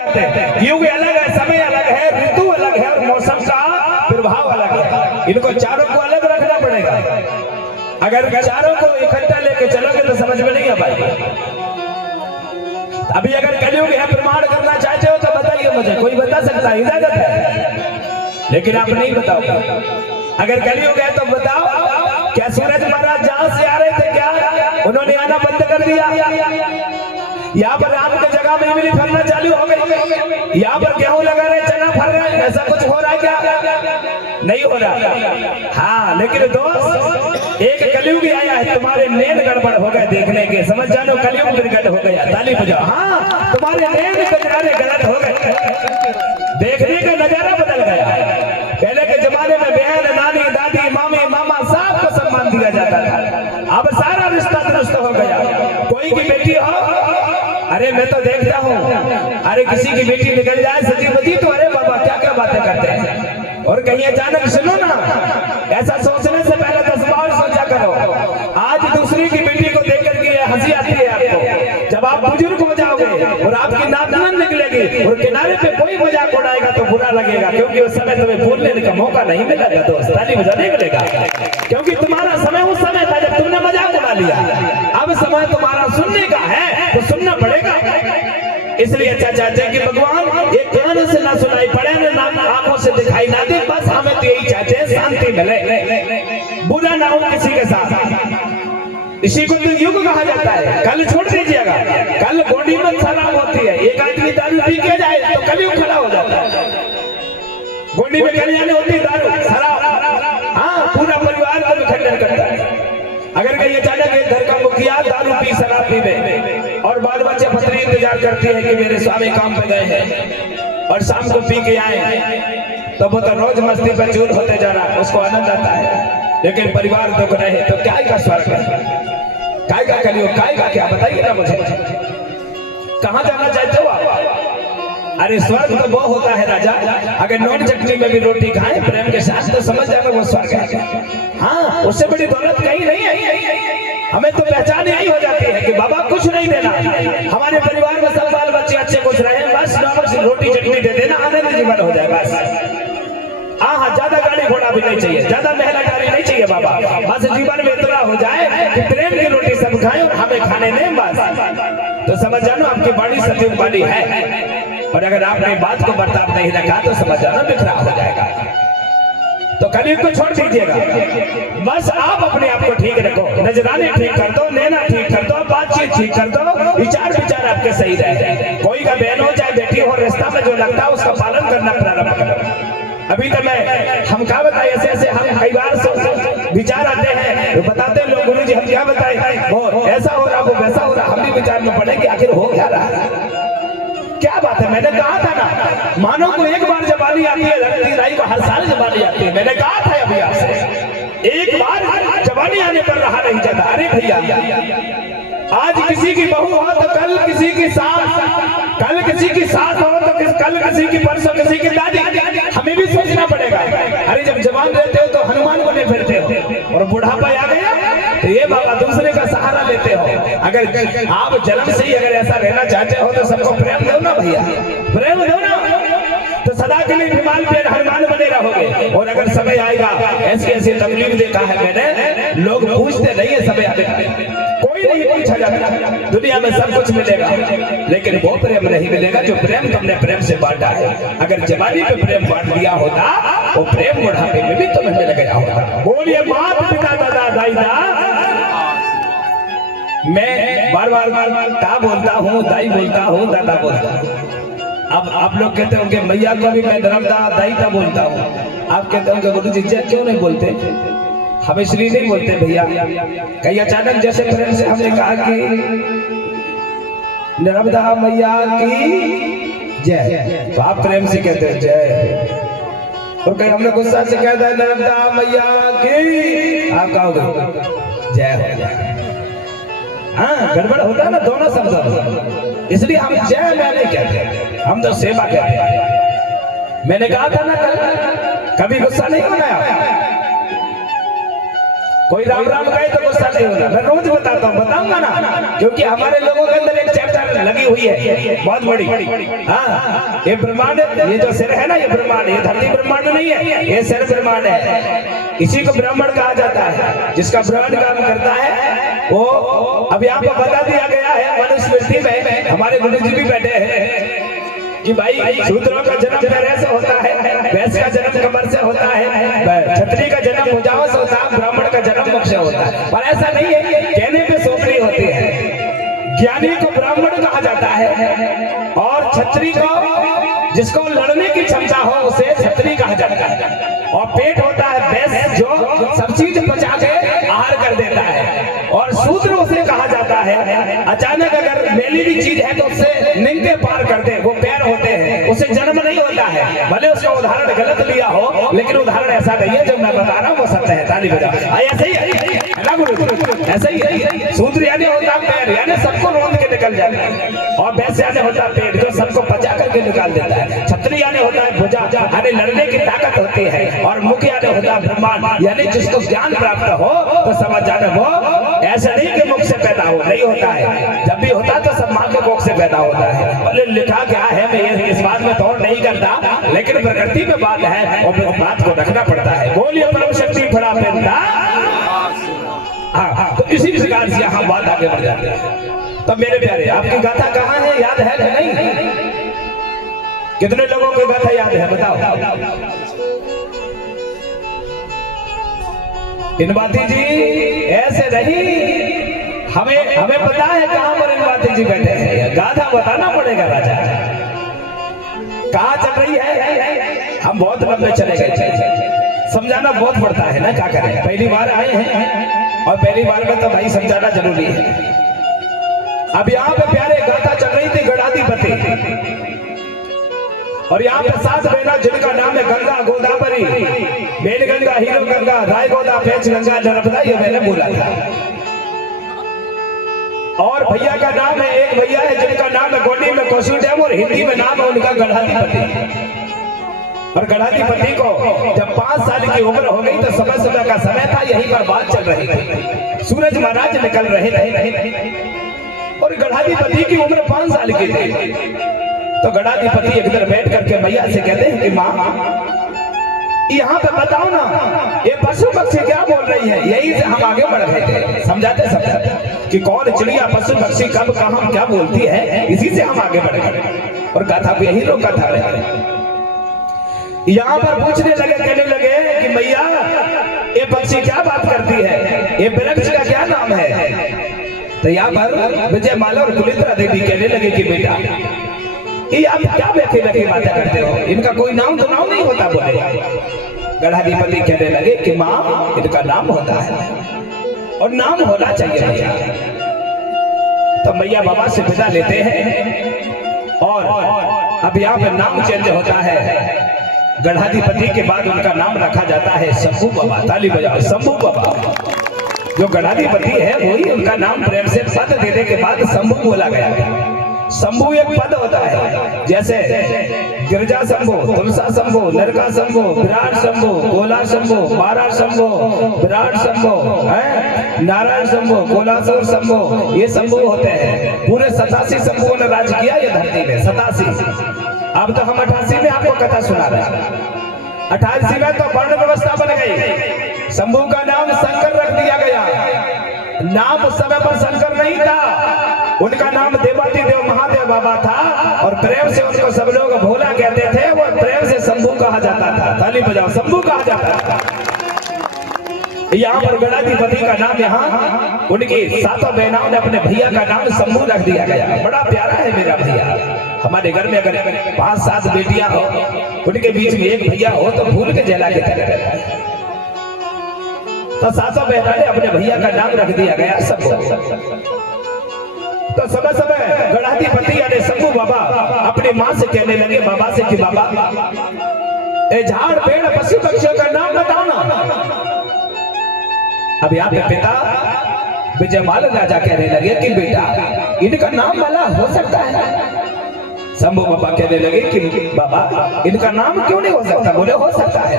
युग अलग है, समय अलग है, ऋतु अलग है और मौसम का प्रभाव अलग है। इनको चारों को अलग रखना पड़ेगा। अगर चारों को इकट्ठा लेके चलोगे तो समझ में नहीं आ पाएगा। अभी अगर कलयुग है प्रमाण करना चाहते हो तो बताइए मुझे, कोई बता सकता है? इजाजत है, लेकिन आप नहीं बताओगे। अगर कलयुग है तो बताओ, क्या सूरज महाराज जहां से आ रहे थे क्या उन्होंने आना बंद कर दिया? यहाँ पर राम की जगह में इमली फलना चालू हो गई। यहाँ पर गेहूं लगा रहे, चना फल रहा है, ऐसा कुछ हो रहा है क्या? नहीं हो रहा। हाँ, लेकिन दोस्त एक कलयुग आया है, तुम्हारे नैन गड़बड़ हो गए देखने के, समझ जानो कलयुग निर्गत हो गया। ताली बजाओ। हाँ, तुम्हारे नैन गजराने गलत हो गए, देखने का नजारा बदल गया। पहले के जमाने में बहन, नानी, दादी, मामी, मामा सबको सम्मान दिया जाता था। अब सारा रिश्ता दुरुस्त हो गया। कोई की बेटी हो, अरे मैं तो देखता हूँ, अरे किसी की बेटी निकल जाए सजी बजी तो अरे बाबा क्या क्या बातें करते हैं। और कहीं अचानक सुनो ना, ऐसा सोचने से पहले 10 बार सोचा करो। आज दूसरी की बेटी को देख करके हंसी आती है आपको, जब आप बुजुर्ग हो जाओगे और आपकी नातन निकलेगी और किनारे पे कोई मजाक उड़ाएगा तो बुरा लगेगा, क्योंकि उस समय तुम्हें बोलने का मौका नहीं मिलेगा दोस्त। ताली बजाने मिलेगा, क्योंकि तुम्हारा समय उस समय था जब तुमने मजाक उड़ा लिया। अब समय तुम्हारा सुनने का है तो सुनना पड़ेगा। इसलिए अच्छा चाहते हैं कि भगवान एक कान से ना सुनाई पड़े, ना आंखों से दिखाई ना दे, बस हमें तो यही चाहते हैं शांति मिले, बुरा ना हो किसी के साथ। इसी को तो युग कहा जाता है। कल छोड़ दीजिएगा, कल गोडी में शराब होती है, एक आदमी दारू पी के जाए तो कलयुग खड़ा हो जाता है। गोडी में कल्याण होती है दारू शराब, हाँ पूरा परिवार को खंडन करता है। अगर कहीं अचानक एक घर का मुखिया दारू पी शराब पीवे और बाल बच्चे पत्नी इंतजार करती है कि मेरे स्वामी काम पे गए हैं और शाम को पी के आए, तो वो तो रोज मस्ती पर चूर होते जा रहा है, उसको आनंद आता है। लेकिन परिवार दुख रहे तो क्या का स्वर्ग है, काय का कलयुग, काय का क्या, बताइए ना मुझे। कहाँ जाना चाहते हो आप? अरे स्वर्ग तो वो होता है राजा, अगर नोट चटनी में भी रोटी खाएं प्रेम के साथ तो समझ जाना वो स्वर्ग है। हाँ, उससे बड़ी दौलत कहीं नहीं है। हमें तो पहचान यही हो जाती है कि बाबा कुछ नहीं देना, हमारे परिवार में सब बाल बच्चे अच्छे खुश रहे, बस नॉर्मल रोटी चटनी दे देना, आनंद जीवन हो जाए बस। हाँ, ज्यादा गाड़ी घोड़ा भी नहीं चाहिए, ज्यादा महला गाड़ी नहीं चाहिए बाबा, बस जीवन में इतना हो जाए कि प्रेम की रोटी सब खाएं और हमें खाने दें बस। तो समझ जानो आपकी बड़ी सतीव वाली है। और अगर आपने बात को बर्ताव नहीं रखा तो समझ जाना बिखरा हो जाएगा। तो कलयुग को छोड़ दीजिएगा, बस आप अपने आप को ठीक रखो, नजराने ठीक कर दो, लेना ठीक कर दो, बातचीत ठीक कर दो, विचार विचार आपके सही रहे। कोई का बहन हो चाहे बेटी हो, रास्ता में जो लगता है उसका पालन करना प्रारंभ करो। अभी तो हम क्या बताए, ऐसे ऐसे हम कई बार विचार आते हैं तो बताते हैं लोग, गुरु जी हम क्या बताए, वो ऐसा हो रहा वो वैसा हो रहा, हम भी विचार में पड़े कि आखिर हो क्या रहा है, क्या बात है। मैंने कहा था ना, मानो को एक बार जवानी आती है, लगती राई को हर साल जवानी आती है। मैंने कहा था अभी आपसे, एक बार जवानी आने पर रहा नहीं जाता। अरे भैया, आज किसी की बहू हो तो कल किसी की सास, कल किसी की सास हो तो कल किसी की परसों किसी की दादी, हमें भी सोचना पड़ेगा। अरे जब जवान रहते हो तो हनुमान बने फिरते हो, और बुढ़ापा आ गया तो ये बाबा दूसरे का सहारा लेते हो। अगर आप जन्म से ही अगर ऐसा रहना चाहते हो तो सबको प्रेम दो ना भैया, प्रेम दो ना, तो सदा के लिए हिमाल पे हनुमान बने रहोगे। और अगर समय आएगा, ऐसी ऐसी तकलीफ देखा है मैंने, लोग पूछते नहीं है समय आएगा, कोई नहीं पूछा जाता। दुनिया में सब कुछ मिलेगा लेकिन वो प्रेम नहीं मिलेगा जो प्रेम तुमने प्रेम से बांटा है। अगर जवानी पे प्रेम बांट दिया होता, वो प्रेम बुढ़ापे में भी तुम्हें मिल गया होता। बोलिए माता पिता दादा दाई दा। मैं बार बार ता बोलता हूँ, दाई बोलता हूँ, दादा बोलता हूँ। अब आप लोग कहते होंगे मैया को भी मैं नर्मदा दाई दा बोलता हूँ। आप कहते होंगे गुरु जी क्यों नहीं बोलते? हम इसलिए नहीं बोलते भैया, कहीं अचानक जैसे प्रेम से हमने कहा कि नर्मदा मैया की जय, तो आप प्रेम से कहते हैं जय। और कहीं हमने गुस्सा से कहता है नर्मदा मैया की, आप कहोगे जय हो जाए। हाँ, गड़बड़ होता है ना दोनों शब्द, इसलिए हम जय मैं नहीं कहते, हम तो सेवा कहते हैं। मैंने कहा था ना कभी गुस्सा नहीं होना। कोई राम राम कहे तो गुस्सा नहीं होगा, मैं रोज बताता हूँ, बताऊंगा ना, क्योंकि हमारे लोगों के अंदर एक चैप्टर लगी हुई है बहुत बड़ी। हाँ, ये ब्रह्मांड, ये जो सिर है ना, ये ब्रह्मांड, ये धरती ब्रह्मांड नहीं है, ये सिर ब्रह्मांड है। इसी को ब्राह्मण कहा जाता है, जिसका ब्रह्मांड काम करता है वो अब यहाँ पर बता दिया गया है। मनुस्मृति में हमारे गुरु जी भी बैठे हैं कि भाई शूद्रों का जन्म पैर से होता है, वैश्य का जन्म कमर से होता है, क्षत्रिय का जन्म भुजाओं से होता है, ब्राह्मण का जन्म मुख से होता है। पर ऐसा नहीं है, कहने पे सोपड़ी होती है। ज्ञानी को ब्राह्मण कहा जाता है और क्षत्रिय को, जिसको लड़ने की क्षमता हो, उसे क्षत्रिय कहा जाता है। और पेट होता है वैश्य, जो सब चीज पचा के आहार कर देता है। और शूद्र उसे कहा जाता है, अचानक अगर मेली भी चीज है तो उससे निंगे पार कर दे, वो पैर होते हैं, उसे जन्म नहीं होता है। भले उसका उदाहरण गलत लिया हो, लेकिन उदाहरण ऐसा नहीं है जो मैं बता रहा हूँ वो सत्य है। ताली बजा, ऐसे ही है ना गुरु, ऐसे ही है। शूद्र यानी होता पैर, यानी सबको रोंद के निकल जाता है, और वैश्य यानी होता पेट, जो सबको पचा करके निकाल देता है। क्षत्रिय यानी होता है भुजा, यानी लड़ने की ताकत होती है। और मुख यानी होता है ब्रह्मांड, यानी जिसको ज्ञान प्राप्त हो तो समझ जाने वो ऐसा नहीं कि मुख से पैदा हो, नहीं होता है। जब भी होता तो सब मां के कोख से पैदा होता है। बोले लिखा क्या है, मैं इस बात में तोड़ नहीं करता, लेकिन प्रकृति में बात है और बात को रखना पड़ता है। बोलिए परम शक्ति फड़ा पेंदा। हाँ, तो इसी प्रकार से यहाँ बात आगे बढ़ जाती है। तो मेरे प्यारे, आपकी गाथा कहाँ है, याद है कि नहीं? कितने लोगों को गाथा याद है, बताओ। इनबाती जी ऐसे नहीं, हमें पता है कहां पर इनबाती जी बैठे हैं, गाथा बताना पड़ेगा राजा। कहां चल रही है, हम बहुत लंबे चले गए, समझाना बहुत पड़ता है ना, क्या करें, पहली बार आए हैं और पहली बार में तो भाई समझाना जरूरी है। अब यहाँ पे प्यारे गाथा चल रही थी गढ़ाधिपति, और यहाँ पे 7 बहना जिनका नाम है गंगा, गोदावरी, बेल गंगा, हीरो गंगा, राय गोदा, पेच गंगा, नर्मदा, ये मैंने बोला था। और भैया का नाम है, एक भैया है जिनका नाम है गोंडी में कोसी डैम, और हिंदी में नाम है उनका गढ़ाधिपति। और गढ़ाधिपति को जब 5 साल की उम्र हो गई तो समय का समय था, यहीं पर बात चल रही थी। सूरज महाराज निकल रहे थे और गढ़ाधिपति की उम्र 5 साल की थी। तो गढ़ाधिपति एक दिन बैठ करके मैया से कहते हैं कि माँ, यहाँ पे बताओ ना, ये पशु पक्षी क्या बोल रही है। यही से हम आगे बढ़ रहे थे, समझाते कि कौन चिड़िया पशु पक्षी कब कहाँ क्या बोलती है, इसी से हम आगे बढ़ गए। और गाथा को यही रोका था। यहाँ पर पूछने लगे, कहने लगे कि मैया ये पक्षी क्या बात करती है, ये वृक्ष का क्या नाम है। तो यहाँ पर विजयमाला और कुलित्रा देवी कहने लगे कि बेटा, ये आप क्या बैठे बैठे बातें करते हो, इनका कोई नाम तो नाम नहीं होता। बोले गढ़ाधिपति कहने लगे कि माँ, इनका नाम होता है और नाम होना चाहिए भैया। तो मैया बाबा से विदा लेते हैं और अब यहाँ पे नाम चेंज होता है। गढ़ाधिपति के बाद उनका नाम रखा जाता है शंभू बाबा। ताली बजाओ, शंभू बाबा। जो गढ़ाधिपति है वही उनका नाम प्रेम से पद देने के बाद शंभू बोला गया। शंभू एक पद होता है, जैसे गिरजा शंभू, तुलसा शंभू, नरका शंभू, विराट शंभू, गोला शंभू, मारा शंभू, विराट शंभू, नारायण शंभू, गोलासुर शंभू, ये शंभू होते हैं। पूरे 87 शंभुओं ने राज किया ये धरती में, 87। अब तो हम 88 में आपको कथा सुना रहे हैं। 88 में तो वर्ण व्यवस्था बन गई, शंभू का नाम शंकर रख दिया गया। नाम उस समय पर शंकर नहीं था, उनका नाम देवाती देव महादेव बाबा था और प्रेम से उनको सब लोग भोला कहते थे, वो प्रेम से शंभू कहा जाता था। ताली बजाओ, शंभू कहा जाता था। यहाँ पर गढ़ाधिपति का नाम, यहाँ उनकी 7 बहनों ने अपने भैया का नाम शंभू रख दिया गया। बड़ा प्यारा है मेरा भैया। हमारे घर में अगर 5-7 बेटियां हो, उनके बीच में एक भैया हो तो भूल के जला के चले रहता है। तो 7 बहनों ने अपने भैया का नाम रख दिया गया शंभू। तो समय समय गढ़ाधिपति यानी शंभू बाबा अपनी माँ से कहने लगे, बाबा से कि बाबा, ए झाड़ पेड़ पशु पक्षियों का नाम बताओ ना। अब यहाँ पे पिता विजयमाल राजा कहने लगे कि बेटा, इनका नाम माला हो सकता है। शंभू बाबा कहने लगे कि बाबा, इनका नाम क्यों नहीं हो सकता। बोले हो सकता है।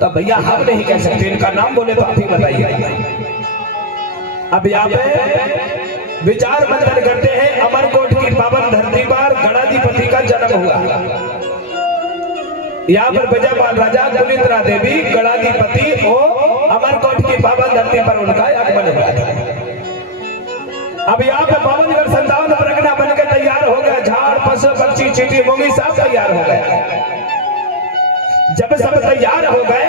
तो भैया हम नहीं कह सकते, इनका नाम बोले तो आप ही बताइए। अब यहाँ पे विचार मंथन करते हैं। अमरकोट की पावन धरती पर गणाधिपति का जन्म हुआ। यहाँ पर विजयपाल राजा कुलित्रा देवी गणाधिपति और अमरकोट की पावन धरती पर उनका आगमन हुआ था। अब यहाँ पे पावनगढ़ संतान प्रगना बनकर तैयार हो गया। झाड़ पशु पक्षी चींटी मोंगी सब तैयार हो गए। जब सब तैयार हो गए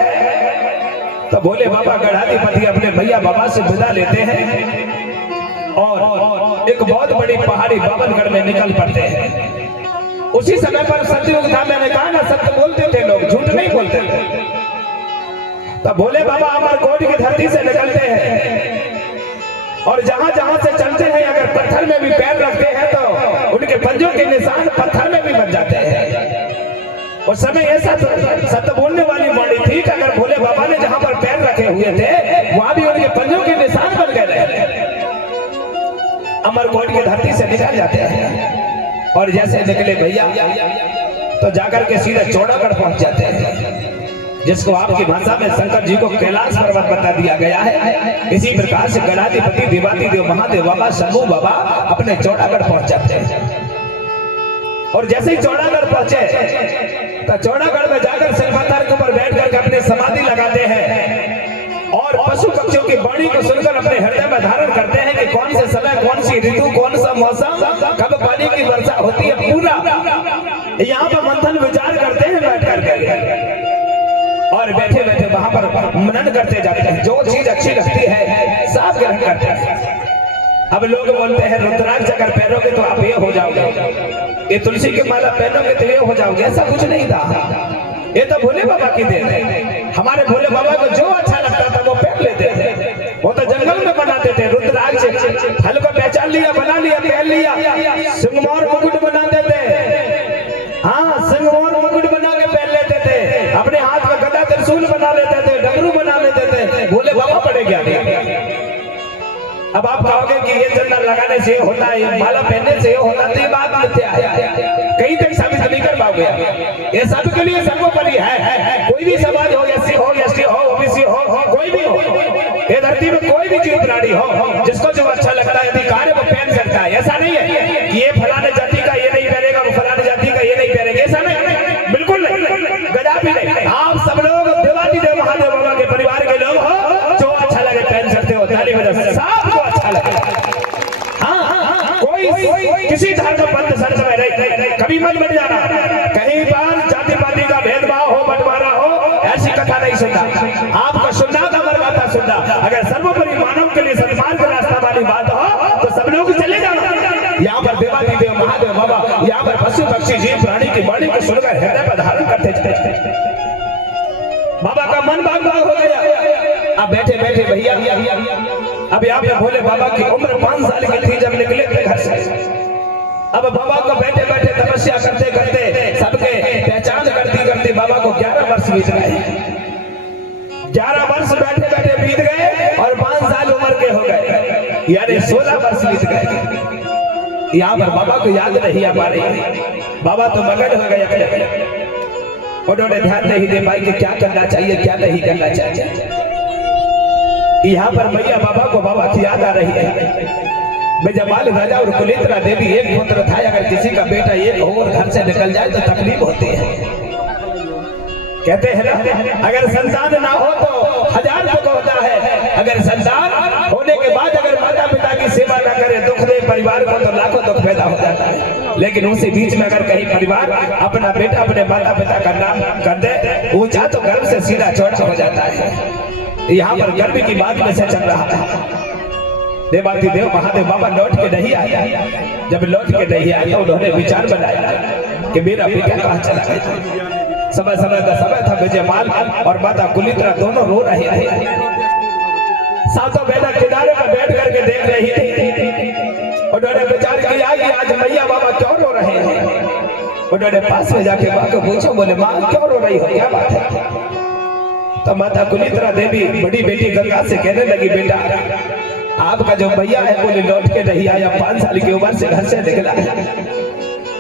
तो भोले बाबा गणाधिपति अपने भैया बाबा से विदा लेते हैं और एक बहुत बड़ी पहाड़ी बावनगढ़ में निकल पड़ते हैं। उसी समय पर सतयुग था, मैंने कहा ना सत्य बोलते थे लोग, झूठ नहीं बोलते थे। तो भोले बाबा अमरकोट की धरती से निकलते हैं और जहां जहां से चलते हैं अगर पत्थर में भी पैर रखते हैं तो उनके पंजों के निशान पत्थर में भी बन जाते हैं। उस समय ऐसा सत्य बोलने वाली वाणी थी कि अगर भोले बाबा ने जहां पर पैर रखे हुए थे वहां भी उनके पंजों के निशान बन गए। अमरकोट की धरती से निकल जाते हैं और जैसे निकले भैया तो जाकर के सीधे चौड़ागढ़ पहुंच जाते हैं, जिसको आपकी भाषा में शंकर जी को कैलाश पर्वत बता दिया गया है। इसी प्रकार से गणाधिपति देवाधिदेव महादेव बाबा शंभू बाबा अपने चौड़ागढ़ पहुंच जाते हैं। और जैसे ही चौड़ागढ़ पहुंचे तो चौड़ागढ़ में जाकर सिलपत्थर के ऊपर बैठ करके अपनी समाधि लगाते हैं और पशु पक्षियों की वाणी को सुनकर अपने हृदय में धारण करते हैं कि कौन से समय, कौन सी ऋतु, कौन सा मौसम, कब पानी की वर्षा होती है, पूरा यहाँ पर मंथन विचार करते हैं बैठ करके। और बैठे बैठे वहां पर मनन करते जाते हैं। जो चीज अच्छी लगती है सब ग्रहण करते हैं। अब लोग बोलते हैं रुद्राक्ष अगर पहनोगे तो आप ये हो जाओगे, ये तुलसी की माला पहनोगे तो ये हो जाओगे। ऐसा कुछ नहीं था, ये तो भोले बाबा की देन है। हमारे भोले बाबा को जो अच्छा लगता था वो पहन लेते थे। वो तो जंगल में बनाते थे। रुद्राक्ष फल को पहचान लिया, बना लिया, पहन लिया। सिंगमोर मुकुट बनाते थे। हाँ, सिंगमोर मुकुट बना के पहन लेते थे। अपने हाथ में गदा त्रिशूल बना लेते थे, डमरू बना लेते थे। भोले बाबा बड़े ज्ञानी। अब आप कहोगे कि ये चंदन लगाने से होता है, माला पहनने से होता है, तो ये बात मिथ्या है। कहीं तक साबित नहीं कर पाओगे। ये सबके लिए सर्वोपरि है। कोई भी समाज हो, एससी हो, एसटी हो, ओबीसी हो, कोई भी हो, ये धरती में कोई भी जीव प्राणी हो, जिसको जो अच्छा लगता है अधिकार है वो पहन सकता है। ऐसा नहीं है कि ये फलाने जाति का ये नहीं पहनेगा, वो फलाने जाति का ये नहीं पहनेगा। ऐसा नहीं, बिल्कुल नहीं, गदा भी नहीं। आप सब लोग देवाधिदेव महादेव बाबा के परिवार के लोग हो, जो अच्छा लगे पहन सकते हो। ताली बजा सबको अच्छा लगे। हाँ, कोई किसी धर्म पंथ संत में नहीं, कभी मत बन जाना। कहीं पर जाति पाति का भेदभाव हो, बंटवारा हो, ऐसी कथा नहीं सुनना। आपको सुनना था, मरवाता सुनना। अगर सर्वोपरि मानव के लिए सन्मान का रास्ता वाली बात हो तो सब लोग चले जाना। यहाँ पर देवाधिदेव महादेव बाबा, यहाँ पर पशु पक्षी जीव प्राणी की वाणी को सुनकर हृदय पर धारण करते थे। बाबा का मन भाग भाग हो गया। अब बैठे बैठे भैया अब यहाँ पे भोले बाबा की उम्र 5 साल की थी जब निकले थे घर से। अब बाबा को बैठे बैठे तपस्या करते करते सबके पहचान करती बाबा को 11 वर्ष बीत गए। 11 वर्ष बैठे बैठे बीत गए और 5 साल उम्र के हो गए, यानी 16 वर्ष बीत गए। यहाँ पर बाबा को याद नहीं आ पा रही। बाबा तो मगन हो गए अपने, उन्होंने ध्यान नहीं दे पाई कि क्या करना चाहिए, क्या नहीं करना चाहिए। यहाँ पर मैया बाबा को बाबा की याद आ रही है। विजयपाल राजा और कुलित्रा देवी एक पुत्र था। अगर किसी का बेटा एक और घर से निकल जाए तो तकलीफ होती है। कहते हैं ना, अगर संतान ना हो तो 1000 दुख होता है। अगर संतान होने के बाद अगर माता पिता की सेवा ना करे, दुख दे परिवार को, तो लाखों दुख पैदा हो जाता है। लेकिन उसी बीच में अगर कहीं परिवार अपना बेटा अपने माता पिता का नाम कर दे ऊंचा तो गर्व से सीधा चौड़ा हो जाता है। यहाँ पर गर्व की बात में से चल रहा था। देवाधिदेव महादेव बाबा लौट के नहीं आया। जब लौट के नहीं आया तो उन्होंने विचार बनाया कि मेरा बेटा कहाँ चला गया। समय का समय था। विजयपाल और माता कुलित्रा दोनों रो रहे थे। सातों बहना किनारे पर बैठ करके देख रही थी। उन्होंने विचार किया कि आज मैया बाबा क्यों रो रहे हैं। उन्होंने पास में जाके माँ को पूछा, बोले माँ क्यों रो रही हो, क्या बात है। तो माता कुलित्रा देवी बड़ी बेटी गंगा से कहने लगी, बेटा आपका जो भैया है बोले लौट के नहीं आया, 5 साल की उम्र से घर से निकला है।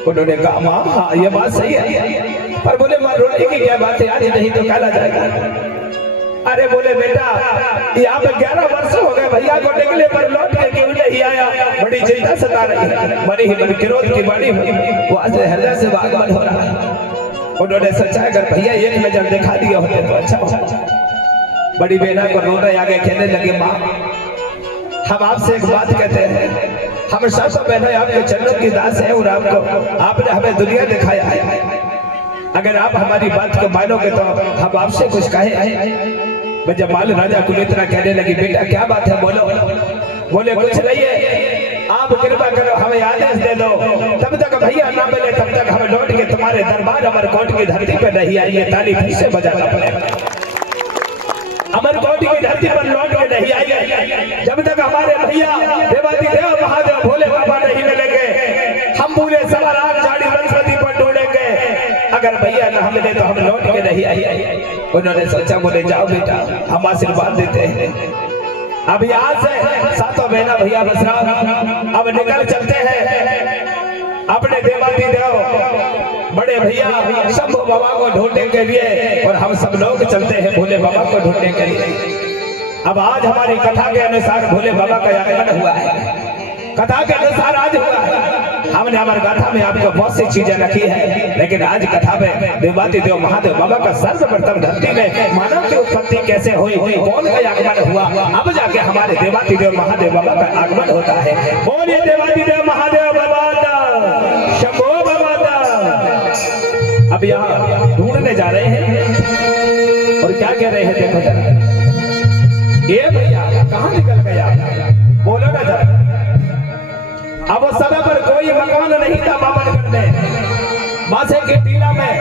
उन्होंने कहा माँ हाँ ये बात सही है, पर बोले माँ रोने की क्या बात है, आज नहीं तो काला जाएगा। अरे बोले बेटा यहाँ पे 11 वर्ष हो गए भैया को निकले पर लौट के क्यों नहीं आया, बड़ी चिंता सता रही है, बड़ी ही बड़ी क्रोध की बाड़ी हुई, वो आज हृदय से बागमन हो रहा है। उन्होंने सोचा अगर भैया एक नजर दिखा दिए होते तो अच्छा होता। बड़ी बहना को रोने आगे कहने लगे, माँ हम आपसे एक बात कहते हैं, हम सब बहना आपके चरणों की दास है और आपने हमें दुनिया दिखाया है, अगर आप हमारी बात को मानोगे तो हम आपसे कुछ कहे। जब माल राजा कुलेत्रा कहने लगी, बेटा क्या बात है बोलो। बोले कुछ नहीं है, आप कृपा करो हमें आदेश दे दो, तब तक भैया ना मिले तब तक हम लौट के तुम्हारे दरबार अमरकोट की धरती पर नहीं आएंगे। ताली फिर से बजाना पड़ेगा। अमरकोट की धरती पर लौट के नहीं आएंगे जब तक हमारे भैया देवाधिदेव महादेव भोले बाबा नहीं मिलेंगे। हम पूरे सवा रात झाड़ी वनस्पति पर ढूंढेंगे, अगर भैया ना मिले तो हम लौट के नहीं आएंगे। उन्होंने सोचा, बोले जाओ बेटा हम आशीर्वाद देते हैं। अब यहाँ से सातों बहना भैया बसराम अब निकल चलते हैं अपने देवाधिदेव बड़े भैया शंभू बाबा को ढूंढने के लिए, और हम सब लोग चलते हैं भोले बाबा को ढूंढने के लिए। अब आज हमारी कथा के अनुसार भोले बाबा का आगमन हुआ है, कथा के अनुसार आज हुआ है। हमने हमारी गाथा में आपको बहुत सी चीजें रखी है, लेकिन आज कथा में देवाधिदेव महादेव बाबा का सर्वप्रथम धरती में मानव की उत्पत्ति कैसे हुई, कौन का आगमन हुआ, अब जाके हमारे देवाधिदेव महादेव बाबा का आगमन होता है। बोलिए देवाधिदेव महादेव बाबा का, शंभो बाबा का। अब यहाँ ढूंढने जा रहे हैं और क्या कह रहे हैं देखो जरा, ये भैया कहाँ निकल गया, बोलो ना जरा। अब उस समय पर कोई मकान नहीं था बाबरगढ़ में, मासे के टीला में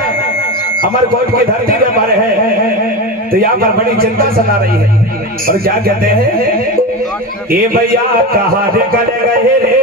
अमरकोट की धरती में मरे हैं। तो यहाँ पर बड़ी चिंता सता रही है और क्या कहते हैं, ये भैया कहाँ निकल गए रे।